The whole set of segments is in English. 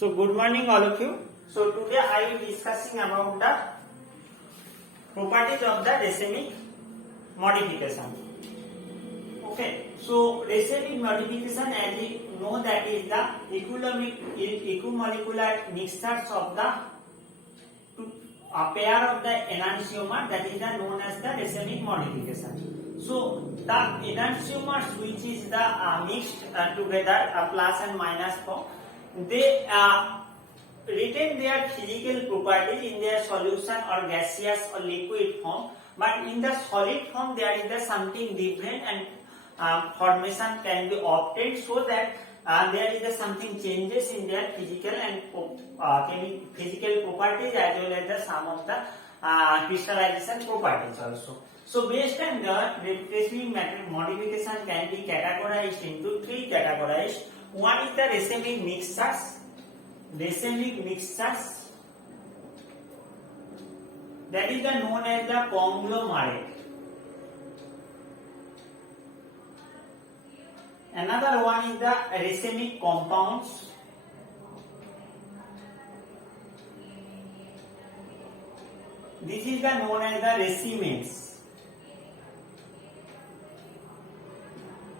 So good morning all of you. So today I will discussing about the properties of the racemic modification. Okay. So racemic modification, as you know, that is the equimolecular mixtures of the a pair of the enantiomer, that is known as the racemic modification. So the enantiomers which is the mixed together plus and minus form, they retain their physical properties in their solution or gaseous or liquid form, but in the solid form there is something different and formation can be obtained, so that there is something changes in their physical and physical properties as well as the some of the crystallization properties also. So based on that, racemic modification can be categorized into three categories. One is the racemic mixtures. Racemic mixtures, that is known as the conglomerate. Another one is the racemic compounds. This is the known as the racemates.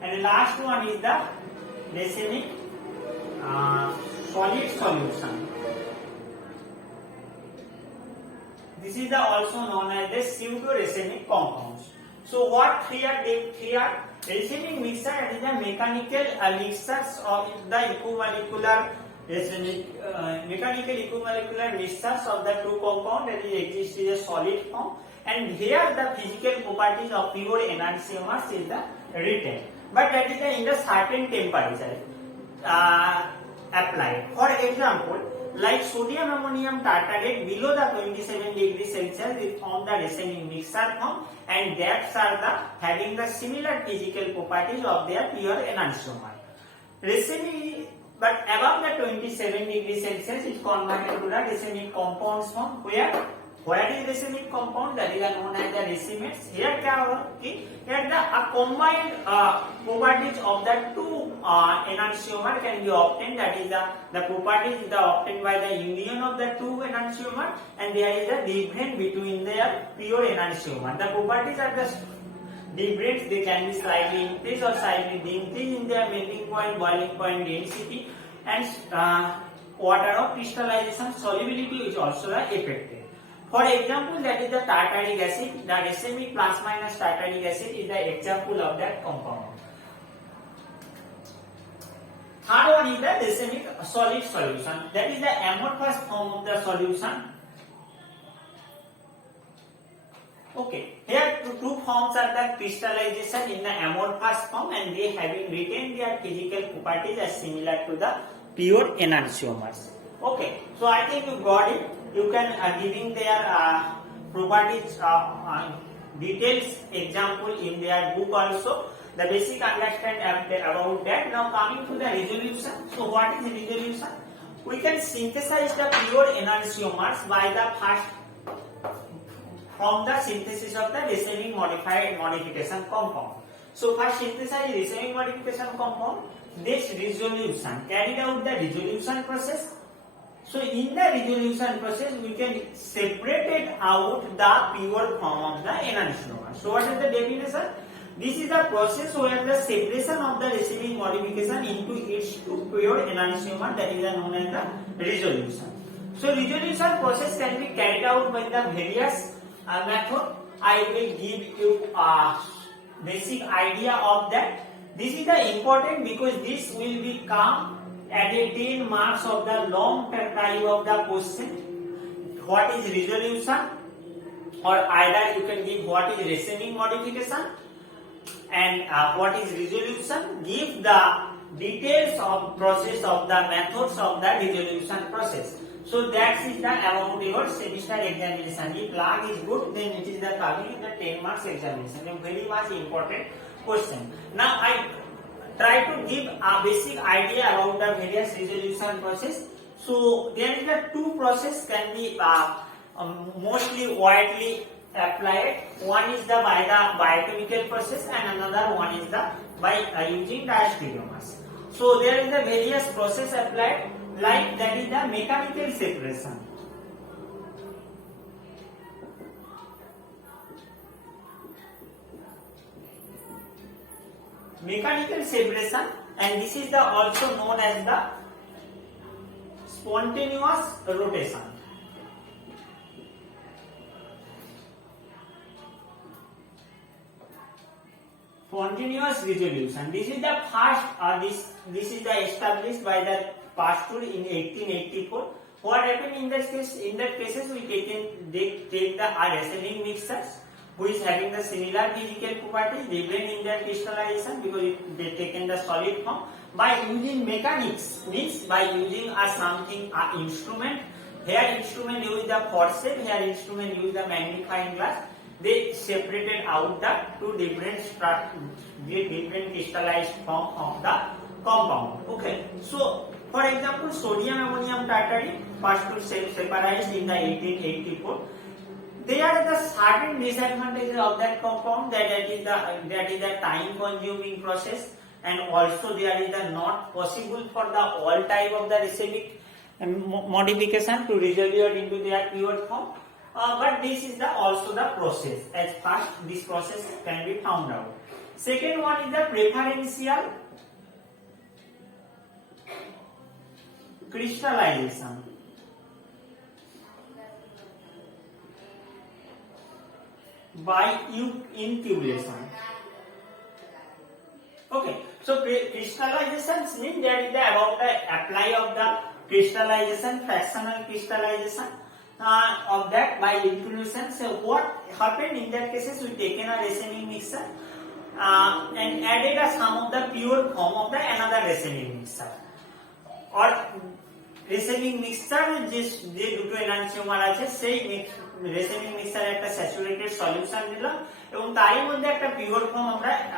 And the last one is the racemic solid solution. This is also known as the pseudo-racemic compounds. So what three are they? Three are racemic mixture, that is the mechanical mixtures of the equimolecular mechanical equimolecular mixtures of the two compound that is exist in a solid form, and here the physical properties of pure enantiomers is the retained, but that is in the certain temperature applied. For example, like sodium ammonium tartarate below the 27 degrees Celsius is formed the racemic mixture form, and that are the having the similar physical properties of their pure enantiomer. Racemic, but above the 27 degrees Celsius is converted to the racemic compounds form, where is racemic compound, that is known as the racemates. Here क्या होगा कि here the combined properties of the two enantiomer can be obtained, that is the properties is obtained by the union of the two enantiomer, and there is a difference between their pure enantiomer. The properties are the different, they can be slightly increased or slightly decreased in their melting point, boiling point, density, and water of crystallization solubility is also affected. For example, that is the tartaric acid. The racemic plus minus tartaric acid is the example of that compound. Third one is the racemic solid solution. That is the amorphous form of the solution. Okay, here two forms are the crystallization in the amorphous form, and they having retained their physical properties as similar to the pure enantiomers. Okay, so I think you got it. You can giving their properties details example in their book also. The basic understand about that. Now coming to the resolution. So what is resolution? We can synthesize the pure enantiomers by the first from the synthesis of the racemic modification compound. So first synthesize racemic modification compound. This resolution, carried out the resolution process. So in the resolution process, we can separate out the pure form of the enantiomer. So what is the definition? This is the process where the separation of the racemic modification into its two pure enantiomer, that is known as the resolution. So resolution process can be carried out by the various method. I will give you a basic idea of that. This is the important because this will become at 10 marks of the long type of the question. What is resolution, or either you can give what is racemic modification and what is resolution. Give the details of process of the methods of the resolution process. So that is the about your semester examination. If lag is good, then it is the coming in the 10 marks examination. A very much important question. Now I try to give a basic idea about the various resolution process. So there is the two process can be mostly widely applied. One is the by the biochemical process, and another one is the by using diastereomers. So there is a various process applied. like that is the mechanical separation. Mechanical separation, and this is the also known as the spontaneous rotation. Spontaneous resolution. This is the first. This is the established by the Pasteur in 1884. What happened in that case? In that cases, we take the racemic mixtures which is having the similar physical properties, different in their crystallization because they taken the solid form by using mechanics, means by using a instrument. Here instrument use the forceps, here instrument use the magnifying glass. They separated out the two different crystallized form of the compound. Okay, so for example, sodium ammonium tartrate first to separatized in the 1884. There are the certain disadvantages of that compound that is the time consuming process, and also there is the not possible for the all type of the racemic modification to resolve into their pure form. But this is also the process. As first, this process can be found out. Second one is the preferential crystallization. By incubation. Okay, so crystallization means that is about the apply of the crystallization, fractional crystallization of that by incubation. So what happened in that cases? We taken a racemic mixture and added some of the pure form of the another racemic mixture, or racemic mixture যে দুটো enantiomer আছে সেই রেসেমিক mixture একটা saturated solution দিলাম এবং তারই মধ্যে একটা পিওর ফর্ম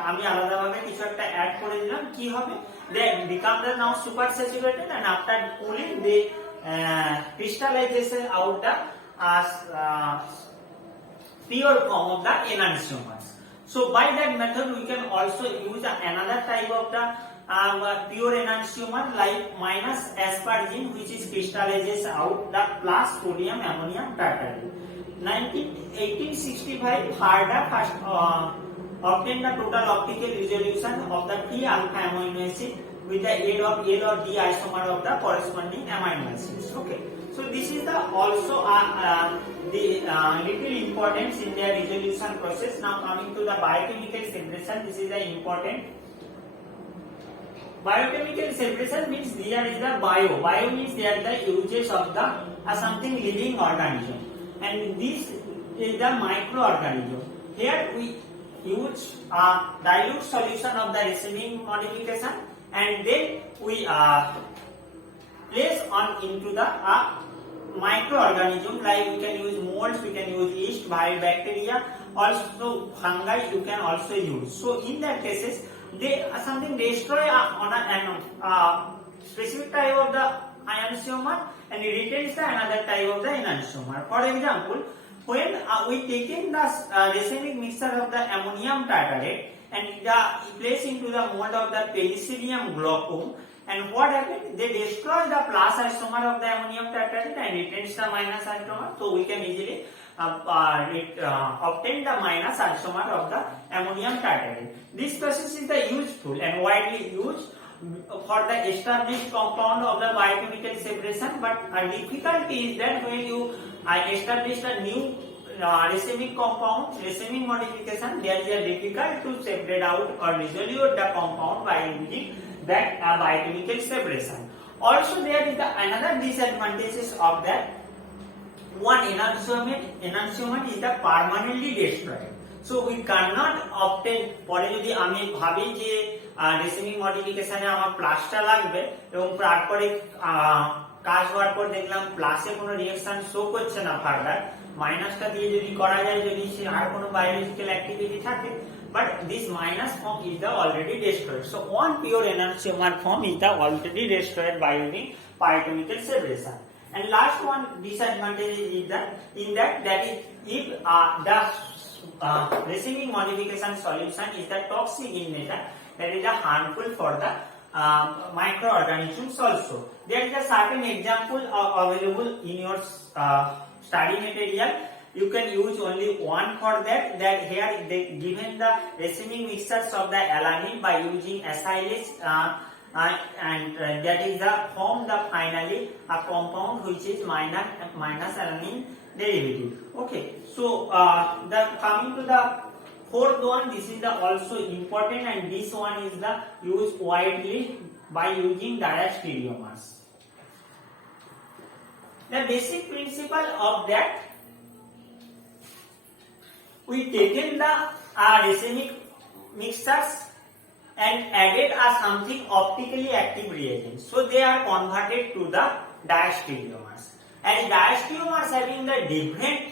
আমি আলাদাভাবে কিছু একটা অ্যাড করে দিলাম। কি হবে? They become the now super saturated and after cooling they crystallization out the pure form of the enantiomers. So by that method we can also use another type of the pure enantiomer like minus asparagine, which is crystallizes out the plus sodium ammonium tartrate. 1865 Harder first obtained the total optical resolution of the free alpha amino acid with the aid of L or D isomer of the corresponding amino acids. Okay, so this is the also the little importance in their resolution process. Now coming to the biochemical separation, this is the important. Biochemical separation means there is the bio means there are the uses of the something living organism, and this is the microorganism. Here we use a dilute solution of the racemic modification, and then we place on into the microorganism, like we can use molds, we can use yeast, bacteria, also fungi you can also use. So in that cases they something destroy on a specific type of the enantiomer and it retains the another type of the enantiomer. For example, when we taken the racemic mixture of the ammonium tartrate and place into the mold of the penicillium glaucum, and what happened? They destroy the plus isomer of the ammonium tartrate and retains the minus isomer. So we can easily obtain the minus isomer of the ammonium tartrate. This process is the useful and widely used for the established compound of the biochemical separation, but a difficulty is that when you establish a new racemic compound, racemic modification, there is a difficult to separate out or resolve the compound by using that biochemical separation. Also there is another disadvantages of that. One enantiomer is the permanently destroyed. So we cannot obtain, পরে যদি আমি ভাবি যে racemic মডিফিকেশনে আমার প্লাসটা লাগবে এবং তারপরে কাজ হওয়ার পর দেখলাম প্লাসে কোনো রিঅ্যাকশন শো করছে না, ফার্দার মাইনাসটা দিয়ে যদি করা যায়, যদি আর কোনো বায়োলজিক্যাল অ্যাক্টিভিটি থাকে, but this minus form is the already destroyed. So one pure enantiomer form is the already destroyed by using biochemical separation. And last one disadvantage is that is if the racemic modification solution is the toxic in nature, that is harmful for the microorganisms also. There is a certain example available in your study material. You can use only one for that. That here they given the racemic mixtures of the alanine by using acylase and that is the form the finally a compound which is minus alanine derivative. Okay, so the coming to the fourth one, this is the also important, and this one is the used widely by using diastereomers. The basic principle of that, we taken the racemic mixtures and added something optically active reagent, so they are converted to the diastereomers. And diastereomers having the different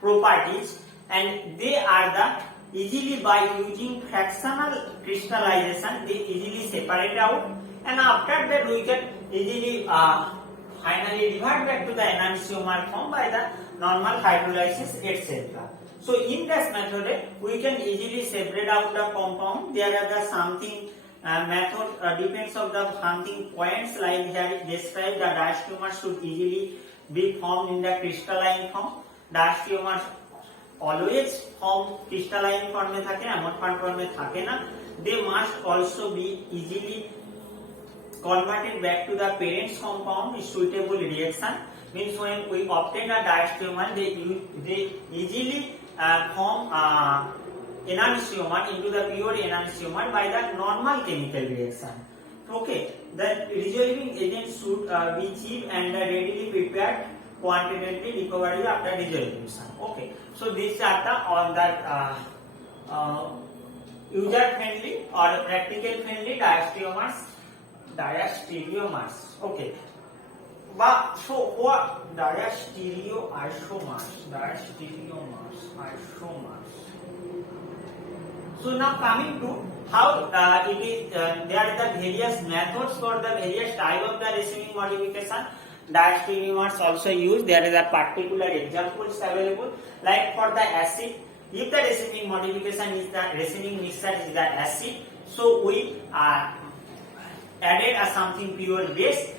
properties, and they are the easily by using fractional crystallization they easily separate out, and after that we can easily finally revert back to the enantiomer form by the normal hydrolysis etc. So in this method we can easily separate out the compound. There are the something method depends of the something points, like here described the diastereomers should easily be formed in the crystalline form. Diastereomers always form crystalline form में थाके, amorphous form में थाके ना. They must also be easily converted back to the parent's compound in suitable reaction. Means when we obtain a diastereomer, they easily form enantiomer into the pure enantiomer by the normal chemical reaction. Okay, the resolving agent should be cheap and readily prepared quantitative recovery after resolution. Okay, so these are the on that user friendly or practical friendly diastereomers. Okay, but so what diastereoisomers. So now coming to how it is, there are the various methods for the various type of the racemic modification. Diastereomers also used. There is a particular examples available, like for the acid. If the racemic modification is the racemic mixture is the acid, so we added something pure base.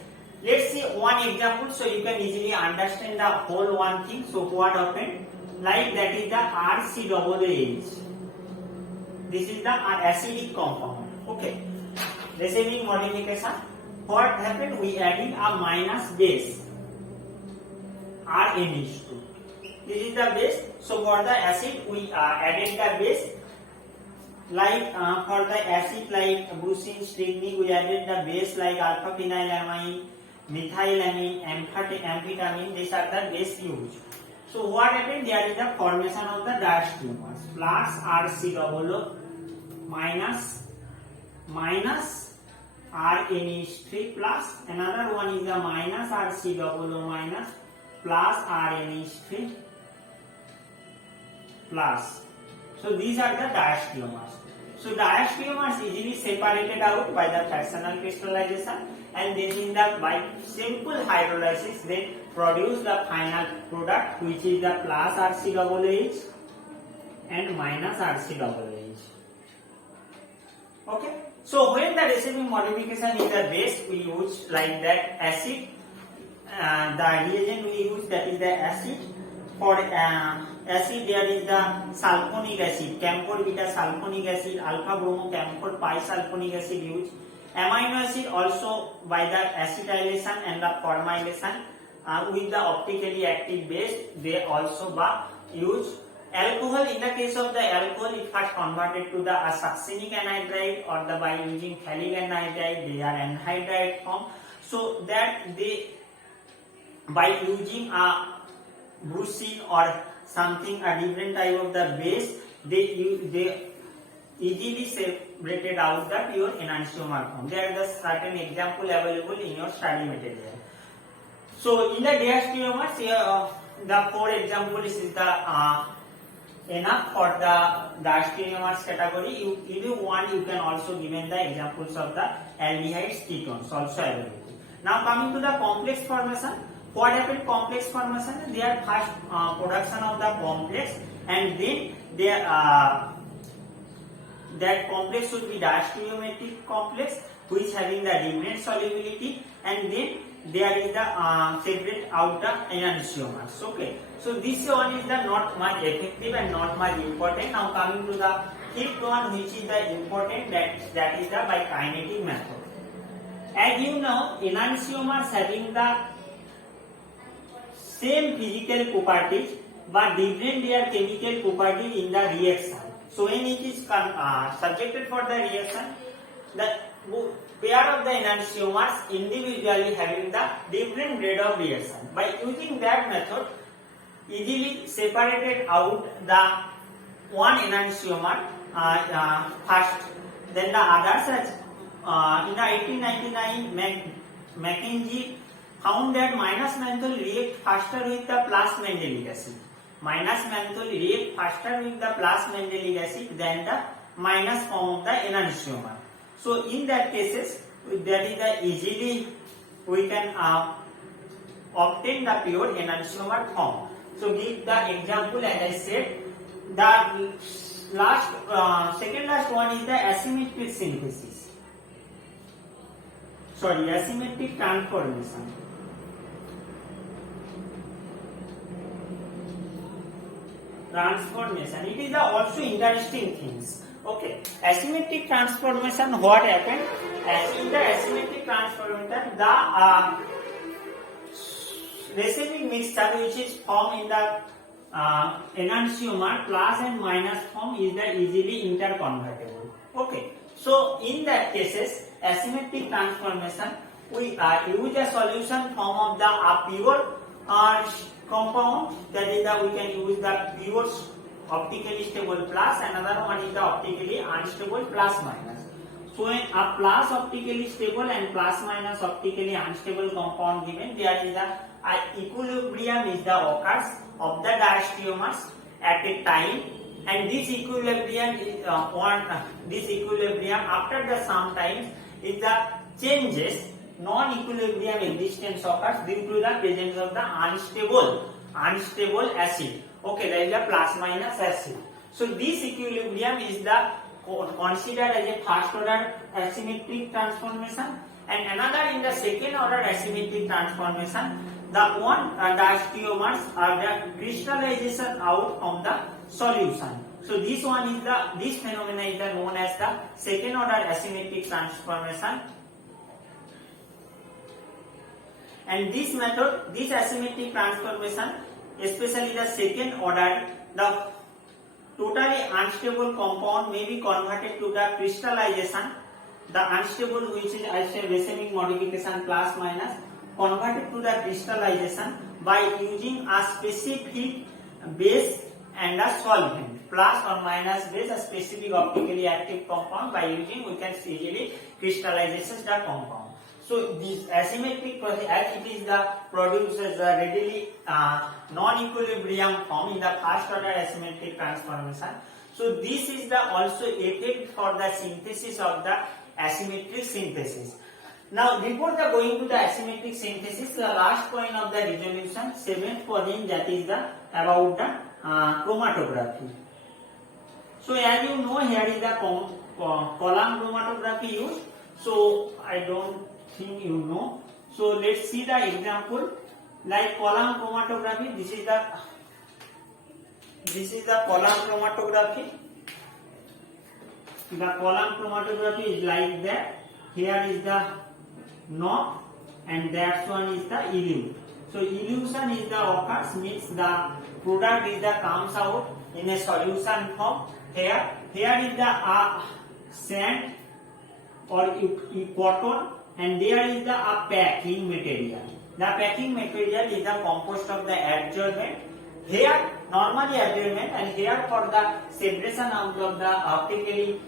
Let's see one example so you can easily understand the whole one thing. So what happened? Like that is the RCAAH. This is the acidic compound. Okay, racemic modification. What happened? We adding a minus base RNH2. This is the base. So for the acid we added the base. Like for the acid like brucine, strychnine, we added the base like alpha phenylamine, methylamine, amphetamine. These are the base used. So what happened? There is the formation of the diastereomers plus RCAA minus RNH3 plus another one is the minus RCAA minus plus RNH3 plus. So these are the diastereomers. So diastereomers easily separated out by the fractional crystallization, and this is the by simple hydrolysis they produce the final product which is the plus RCAAH and minus RCAAH. Okay. So when the racemic modification is the base, we use like that acid. The reagent we use, that is the acid. For acid there is the sulfonic acid, camphor beta sulfonic acid, alpha bromo camphor pi sulfonic acid used. Amino acid also by the acetylation and the formylation with the optically active base they also use. Alcohol, in the case of the alcohol, it first converted to the succinic anhydride, or the by using phthalic anhydride they are anhydride form. So that they by using a brucine or something a different type of the base they easily separated out the pure enantiomer form. There is a certain example available in your study material. So in the diastereomers here the four examples is the enough for the diastereomers category. If you want, you can also given the examples of the aldehydes, ketones also available. Now coming to the complex formation. What happened? Complex formation, their first production of the complex, and then their that complex should be diastereometric complex. which having the different solubility, and then there is the separate out the enantiomers. Okay, so this one is the not much effective and not much important. Now coming to the fifth one, which is the important, that is the by kinetic method. As you know, enantiomers having the same physical properties but different their chemical properties in the reaction. So when it is subjected for the reaction, the pair of the enantiomers individually having the different grade of reaction. By using that method, easily separated out the one enantiomer first, then the others. In the 1899, Mackenzie found that minus menthol react faster with the plus mandelic acid. Minus menthol react faster with the plus mandelic acid than the minus form of the enantiomer. So in that cases, that is the easily we can obtain the pure enantiomer form. So give the example, as I said, the second last one is the asymmetric synthesis. Sorry, asymmetric transformation. It is also interesting things. Okay, asymmetric transformation. What happened? In the asymmetric transformation, the racemic mixture which is formed in the enantiomer plus and minus form is the easily interconvertible. Okay, so in that cases, asymmetric transformation, we use a solution form of the pure compound, that is the we can use the pure optically stable plus, another one is the optically unstable plus minus. So when a plus optically stable and plus minus optically unstable compound given, there is the equilibrium is the occurs of the diastereomers at a time, and this equilibrium is this equilibrium after the sometimes is the changes non-equilibrium existence occurs due to the presence of the unstable acid. Okay, there is a plus minus acid. So this equilibrium is the considered as a first order asymmetric transformation, and another in the second order asymmetric transformation, the one diastereomers are the crystallization out from the solution. So this one is this phenomena is known as the second order asymmetric transformation. And this method, this asymmetric transformation, especially the second order, the totally unstable compound may be converted to the crystallization. The unstable, which is I say racemic modification plus minus, converted to the crystallization by using a specific base and a solvent, plus or minus base, a specific optically active compound. By using, we can easily crystallization the compound. So this asymmetric process, as it is the produces the readily non-equilibrium form in the first order asymmetric transformation. So this is the also effect for the synthesis of the asymmetric synthesis. Now before the going to the asymmetric synthesis, the last point of the resolution, seventh point, that is the about the chromatography. So as you know, here is the column chromatography used. So I don't think you know. So let's see the example like column chromatography. This is the column chromatography. The column chromatography is like that. Here is the knob and that one is the elute. So elution is the occurs, means the product is the comes out in a solution form. Here is the sand or cotton, and there is the packing material. The packing material is the composed of the adsorbent. Here normally adsorbent, and here for the separation out of the optically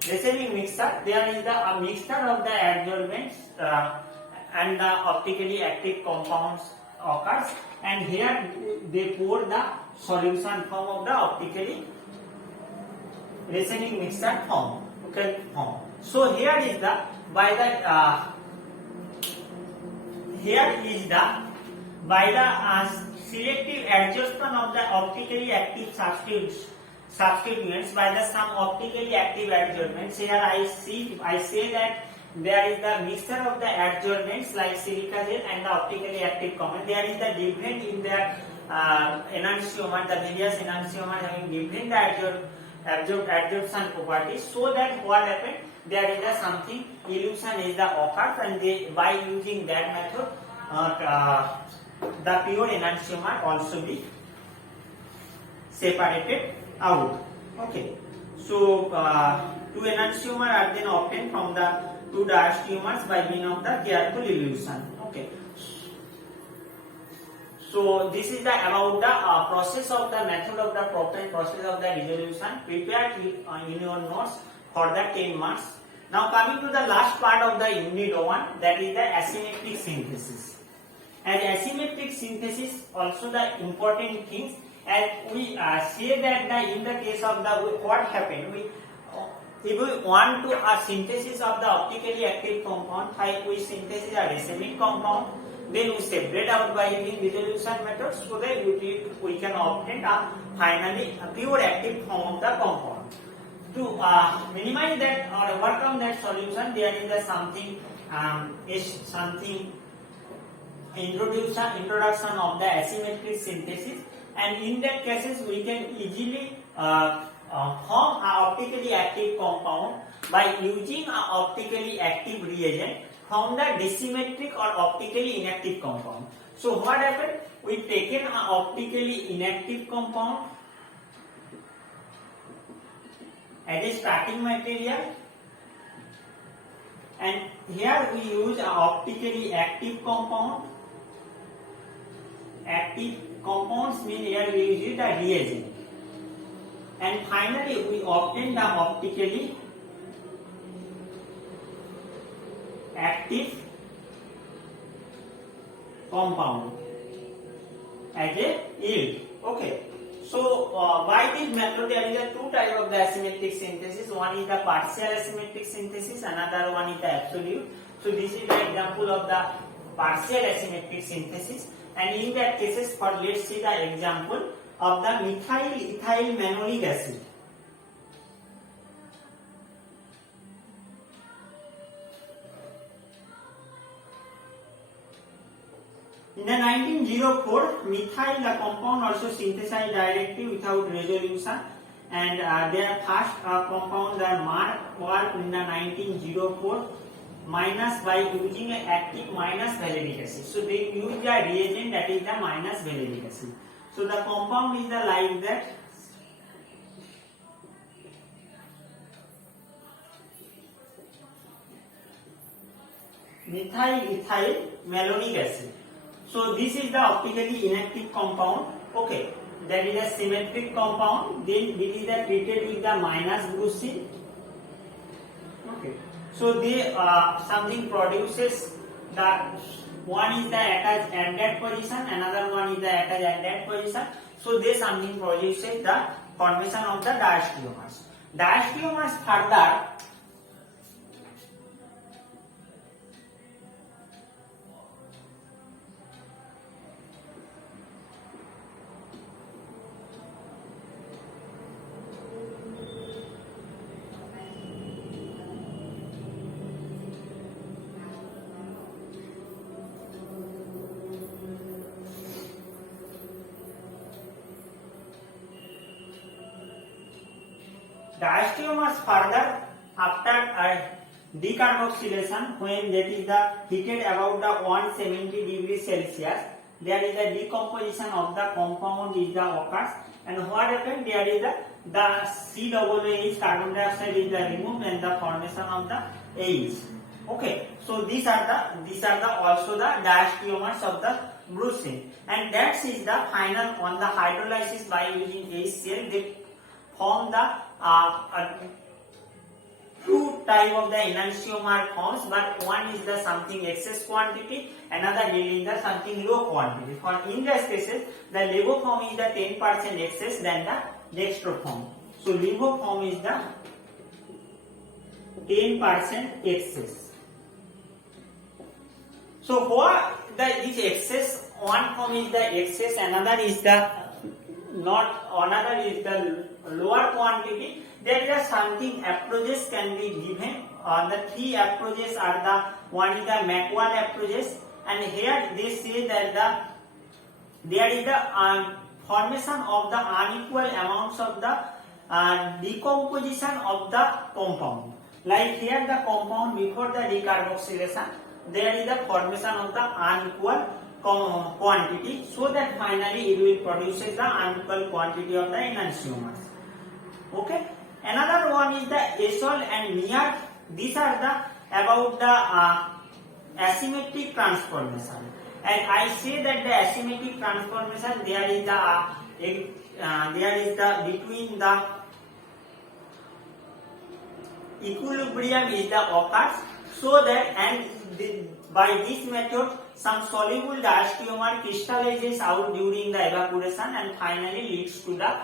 racemic mixture, there is the mixture of the adsorbents and the optically active compounds occurs, and here they pour the solution form of the optically racemic mixture form. Okay, form. So here is the by the selective adjustment of the optically active substance substituents by the some optically active adsorbents. Here I say that there is the mixture of the adsorbents like silica gel and the optically active compound. There is the different in their enantiomer, the various enantiomer having different absorption properties, so that what happened, there is a something illusion is the occurs, and they, by using that method the pure enantiomer also be separated out. Okay, so two enantiomer are then obtained from the two diastomers by means of the careful elution. Okay, so this is the about the process of the method of the proper process of the resolution prepared in your notes for the 10 marks. Now coming to the last part of the unit 1, that is the asymmetric synthesis. And asymmetric synthesis also the important things, as we say that in the case of the what happened, if we want to a synthesis of the optically active compound, we synthesis a racemic compound, then we separate out by using dissolution method, so that we can obtain a finally a pure active form of the compound. To minimize that or overcome that solution, there is the something introduction of the asymmetric synthesis, and in that cases we can easily form an optically active compound by using an optically active reagent from the dissymmetric or optically inactive compound. So what happened? We taken an optically inactive compound as a starting material, and here we use an optically active compound. Active compounds mean here we use a reagent, and finally we obtain the optically active compound as a yield. Okay, so by this method there is a two type of the asymmetric synthesis. One is the partial asymmetric synthesis, another one is the absolute. So this is the example of the partial asymmetric synthesis, and in that cases, for let's see the example of the methyl ethyl manonic acid. In the 1904, methyl the compound also synthesized directly without resolution, and their first compound the mark was in the 1904 minus by using an active minus valeric acid. So they use the reagent that is the minus valeric acid. So the compound is the like that. Methyl ethyl malonic acid. So this is the optically inactive compound. Okay, that is a symmetric compound. Then it is treated with the minus brucine. Okay, so they something produces the one is the attached at that position, another one is the attached at that position. So they something produces the formation of the diastereomers. Diastereomers further diastereomers further after decarboxylation, when that is the heated about the 170 degrees Celsius, there is a decomposition of the compound is the occurs, and what happens, there is the COOH carbon dioxide is the removed and the formation of the AH. Okay, so these are the also the diastereomers of the brucine, and that is the final on the hydrolysis by using HCl they form the two type of the enantiomer forms, but one is the something excess quantity, another is the something low quantity. For in this cases, the levo form is the 10% excess than the dextro form. So levo form is the 10% excess. So what this excess, one form is the excess, another is the not, another is the lower quantity, there is something approaches can be given. The three approaches are the one is the McWall approaches, and here they say that there is the formation of the unequal amounts of the decomposition of the compound. Like here the compound before the decarboxylation, there is the formation of the unequal quantity, so that finally it will produce the unequal quantity of the enantiomers. Okay. Another one is the Esol and Meyer. These are the about the asymmetric transformation. And I say that the asymmetric transformation there is the between the equilibrium is the occurs, so that by this method some soluble diastereomer crystallizes out during the evaporation and finally leads to the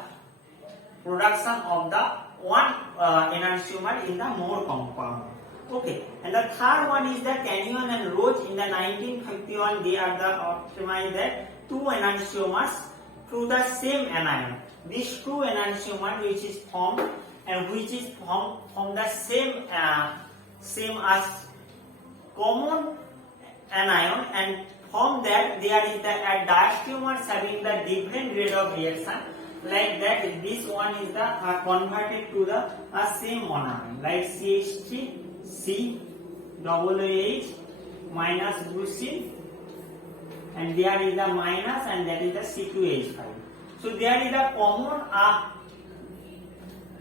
production of the one enantiomer in the more compound. Okay, and the third one is the Canyon and Roach. In the 1951, they are the optimized that two enantiomers through the same anion. These two enantiomers which is formed and which is formed from the same as common anion, and from that there is the diastereomers having the different rate of reaction. Like that, this one is the converted to the same monomer, like CH3 C OOH minus glucine, and there is the minus, and that is the C2H5. So there is a common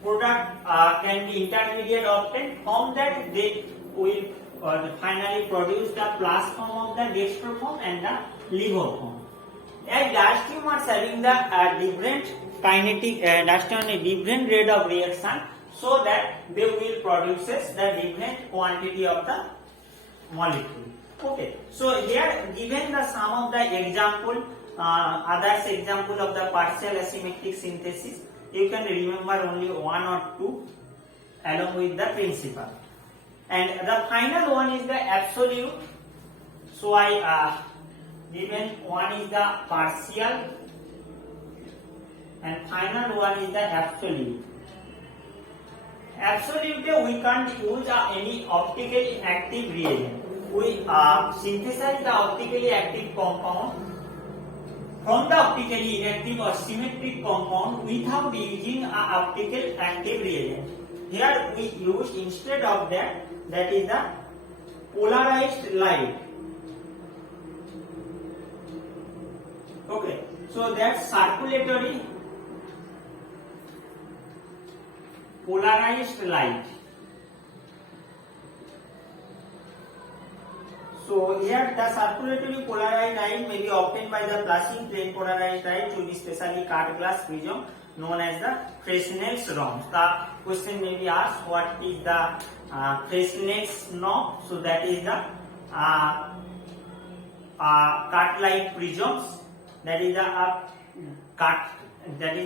product can be intermediate obtained. From that they will finally produce the plus form of the dextro form and the levo form. As diastereomers having the different kinetic different rate of reaction, so that they will produces the different quantity of the molecule. Okay, so here given the some of the example, others example of the partial asymmetric synthesis, you can remember only one or two along with the principle. And the final one is the absolute. So I given one is the partial, and final one is the absolute. Absolutely, we can't use any optically active reagent. We synthesize the optically active compound from the optically inactive or symmetric compound without using an optically active reagent. Here we use instead of that is the polarized light. Okay, so that's circulatory polarized light. So here the circulatory polarized light may be obtained by the flushing plane polarized light through the specially cut glass prism known as the Fresnel's norm. The question may be asked, what is the Fresnel's norm? So that is the cut light prisms. That is the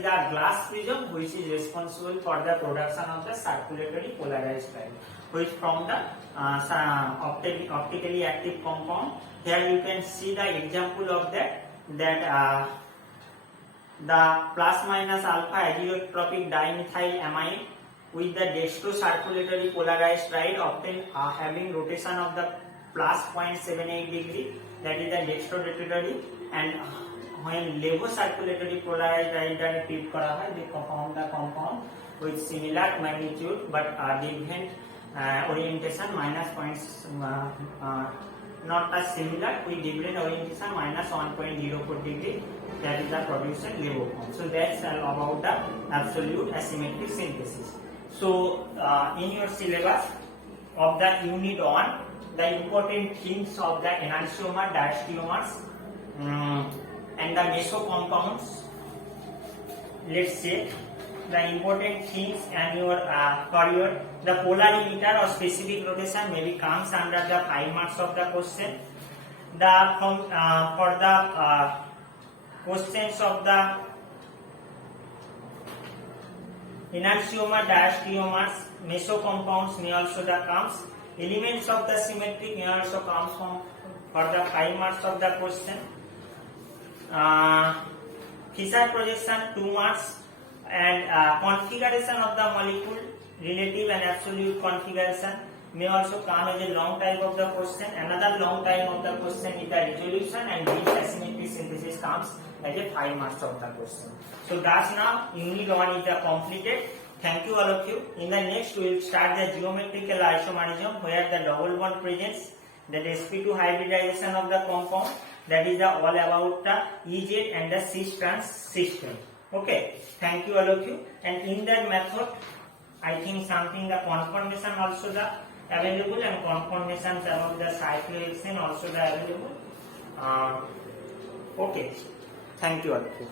glass prism which is responsible for the production of the circulatory polarized light, which from the optically active compound. Here you can see the example of that the plus minus alpha azeotropic dimethyl amide with the dextro circulatory polarized light obtained having rotation of the plus 0.78 degree, that is the dextro-rotatory, and when levo circulatory polarized light are tipped kora hoy, they form the compound with similar magnitude but different orientation minus points, not as similar, with different orientation minus 1.04 degree, that is the production levo form. So that's about the absolute asymmetric synthesis. So in your syllabus of the unit 1, the important things of the enantiomer, diastereomers, and the meso compounds, let's say the important things, and your for your the polarimeter or specific rotation maybe comes under the 5 marks of the question. The for the questions of the enantiomer, diastereomers, meso compounds may also the comes. Elements of the symmetric may also comes from for the 5 marks of the question. Fischer projection 2 marks. and configuration of the molecule, relative and absolute configuration may also come as a long type of the question. Another long type of the question is the resolution, and this asymmetric synthesis comes as a 5 marks of the question. So thus now unit 1 is completed. Thank you all of you. In the next we will start the geometrical isomerism, where the double bond presence, that sp2 hybridization of the compound, that is the all about the Ez and the cis trans system. Okay, thank you all of you. And in that method, I think something the conformation also the available, and conformations about the cyclohexane also the available. Okay, thank you all of you.